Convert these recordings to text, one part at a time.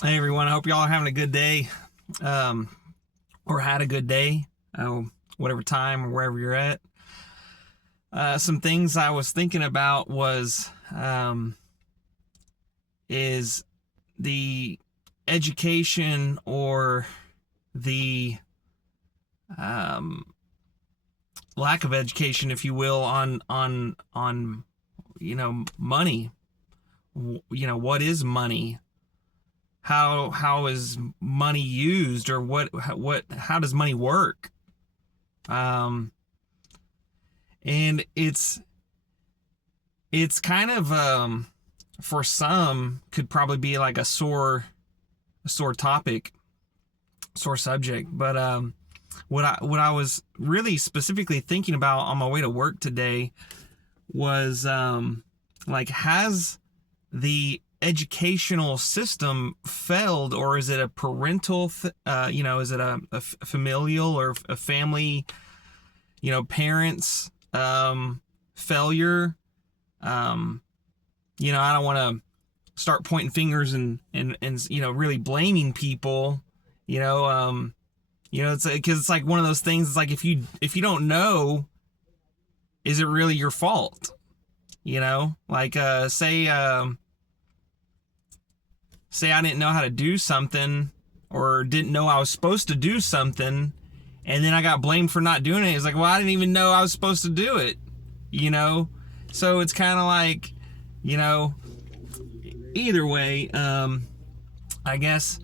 Hey everyone, I hope y'all are having a good day, or had a good day, whatever time or wherever you're at. Some things I was thinking about is the education or the um, lack of education, if you will, on money. What is money? How is money used, or what how does money work? um and it's kind of for some could probably be like a sore topic, sore subject. But what I was really specifically thinking about on my way to work today was like, has the educational system failed, or is it a parental is it a familial or a family, parents failure? I don't want to start pointing fingers and really blaming people. It's because it's like one of those things. It's like, if you don't know, is it really your fault? Like, say I didn't know how to do something, or didn't know I was supposed to do something, and then I got blamed for not doing it. It's like, well, I didn't even know I was supposed to do it. you know so it's kind of like, you know either way. I guess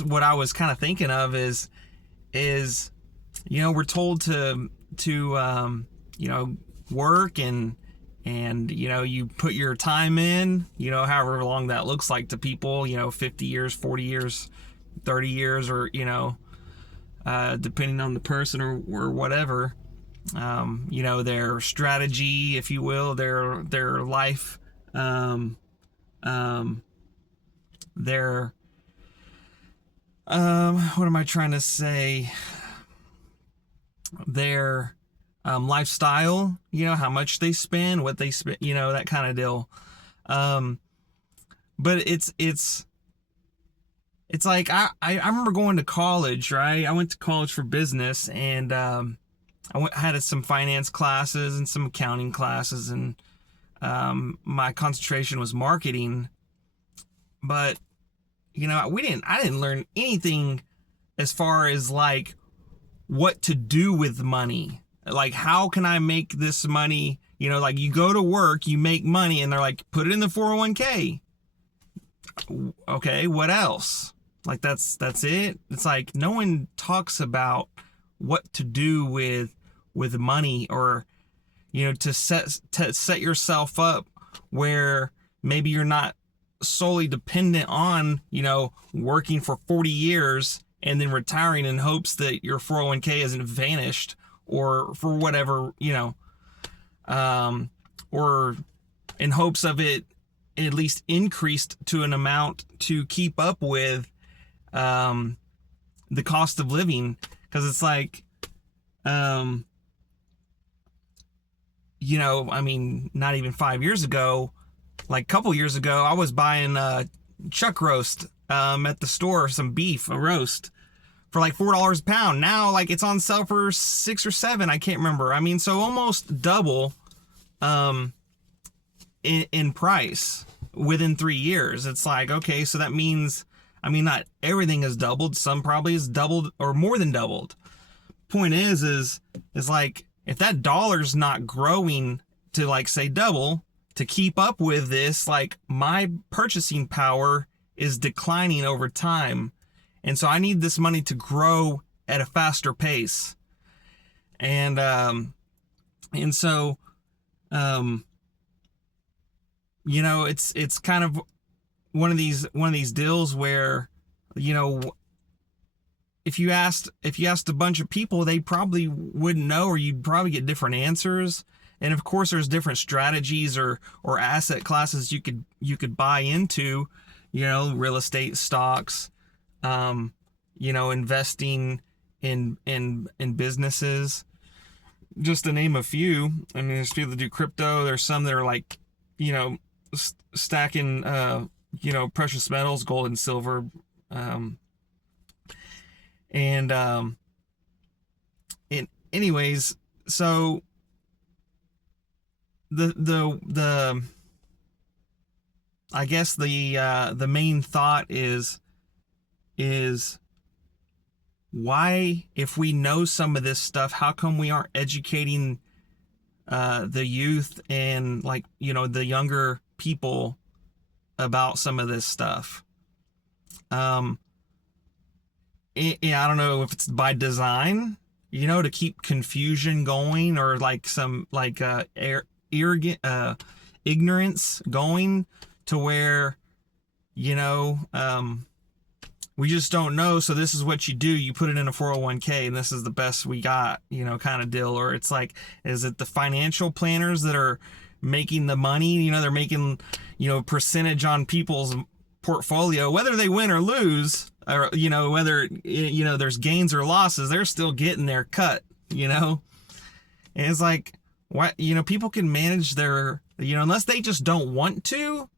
what I was kind of thinking of is we're told to work, and you put your time in, however long that looks like to people, 50 years, 40 years, 30 years, or depending on the person, or whatever. Their strategy, if you will, their life, um, their what am I trying to say? Their lifestyle, how much they spend, what they spend, that kind of deal. But it's like, I remember going to college, right? I went to college for business, and had some finance classes and some accounting classes, and my concentration was marketing. But I didn't learn anything as far as like what to do with money. Like, how can I make this money? Like, you go to work, you make money, and they're like, put it in the 401k. Okay, what else? Like, that's it. It's like, no one talks about what to do with money, or to set yourself up where maybe you're not solely dependent on working for 40 years and then retiring in hopes that your 401k isn't vanished, or for whatever, or in hopes of it at least increased to an amount to keep up with the cost of living. Because it's like, I mean, not even 5 years ago, like a couple years ago, I was buying chuck roast at the store, some beef, a roast, for like $4 a pound. Now, like, it's on sale for 6 or 7. I can't remember. I mean, so almost double in price within 3 years. It's like, okay, so that means, I mean, not everything has doubled. Some probably has doubled or more than doubled. Point is like, if that dollar's not growing to, like, say, double to keep up with this, like, my purchasing power is declining over time. And so I need this money to grow at a faster pace. And so it's kind of one of these deals where, if you asked a bunch of people, they probably wouldn't know, or you'd probably get different answers. And of course, there's different strategies or asset classes you could buy into, real estate, stocks, investing in businesses, just to name a few. I mean, there's people that do crypto. There's some that are like, stacking precious metals, gold and silver. Um, and anyways, so the I guess the main thought is why, if we know some of this stuff, how come we aren't educating the youth and, like, the younger people about some of this stuff? I don't know if it's by design, to keep confusion going, or like some like arrogant ignorance going, to where we just don't know, so this is what you do. You put it in a 401k, and this is the best we got, kind of deal. Or it's like, is it the financial planners that are making the money? They're making, percentage on people's portfolio, whether they win or lose, or, whether, there's gains or losses, they're still getting their cut, And it's like, what, people can manage their, unless they just don't want to.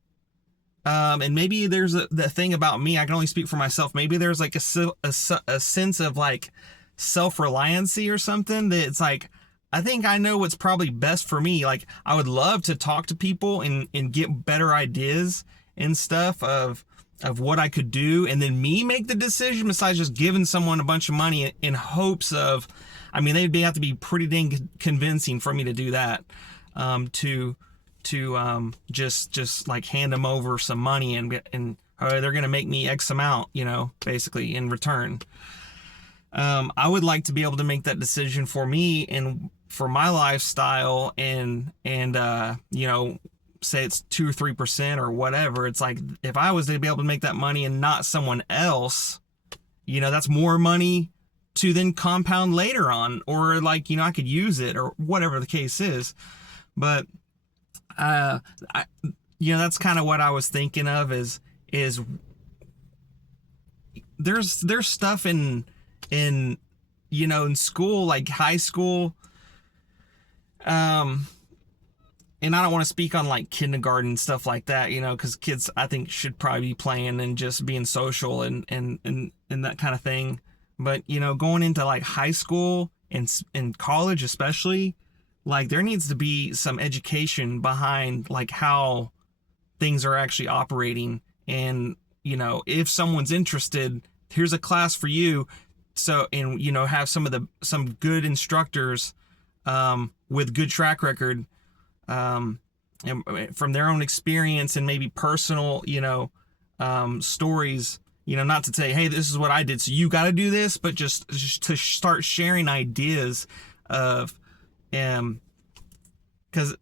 And maybe there's the thing about me, I can only speak for myself. Maybe there's like a sense of like self-reliancy or something, that it's like, I think I know what's probably best for me. Like, I would love to talk to people and get better ideas and stuff of what I could do, and then me make the decision, besides just giving someone a bunch of money in hopes of, they'd have to be pretty dang convincing for me to do that, to just like hand them over some money and they're going to make me X amount, basically in return. I would like to be able to make that decision for me and for my lifestyle, and say it's 2 or 3% or whatever. It's like, if I was to be able to make that money and not someone else, that's more money to then compound later on, or like, I could use it, or whatever the case is. But that's kind of what I was thinking of, is there's stuff in school, like high school, and I don't want to speak on like kindergarten stuff like that, because kids, I think, should probably be playing and just being social and that kind of thing. But going into like high school and college especially, like, there needs to be some education behind like how things are actually operating. And if someone's interested, here's a class for you. So, and have some good instructors with good track record, and from their own experience and maybe personal stories, not to say, hey, this is what I did, so you got to do this, but just to start sharing ideas of, because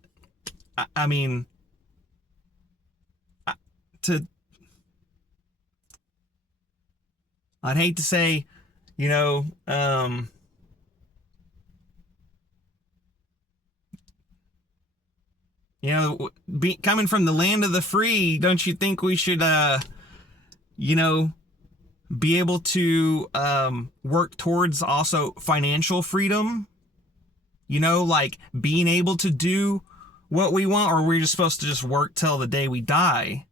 I'd hate to say, coming from the land of the free, don't you think we should, be able to work towards also financial freedom? Like being able to do what we want, or we're just supposed to just work till the day we die?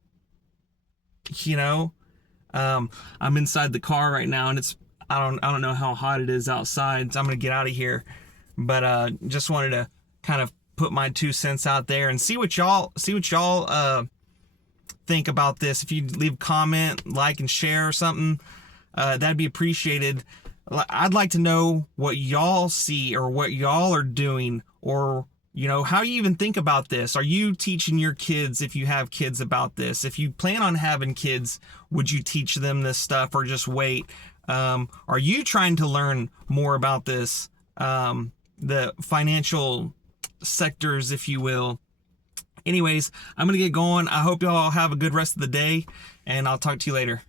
I'm inside the car right now, and I don't know how hot it is outside, so I'm gonna get out of here. But just wanted to kind of put my 2 cents out there and see what y'all think about this. If you leave a comment, like, and share or something, that'd be appreciated. I'd like to know what y'all see, or what y'all are doing, or how you even think about this. Are you teaching your kids, if you have kids, about this? If you plan on having kids, would you teach them this stuff, or just wait? Are you trying to learn more about this, the financial sectors, if you will? Anyways, I'm gonna get going. I hope y'all have a good rest of the day, and I'll talk to you later.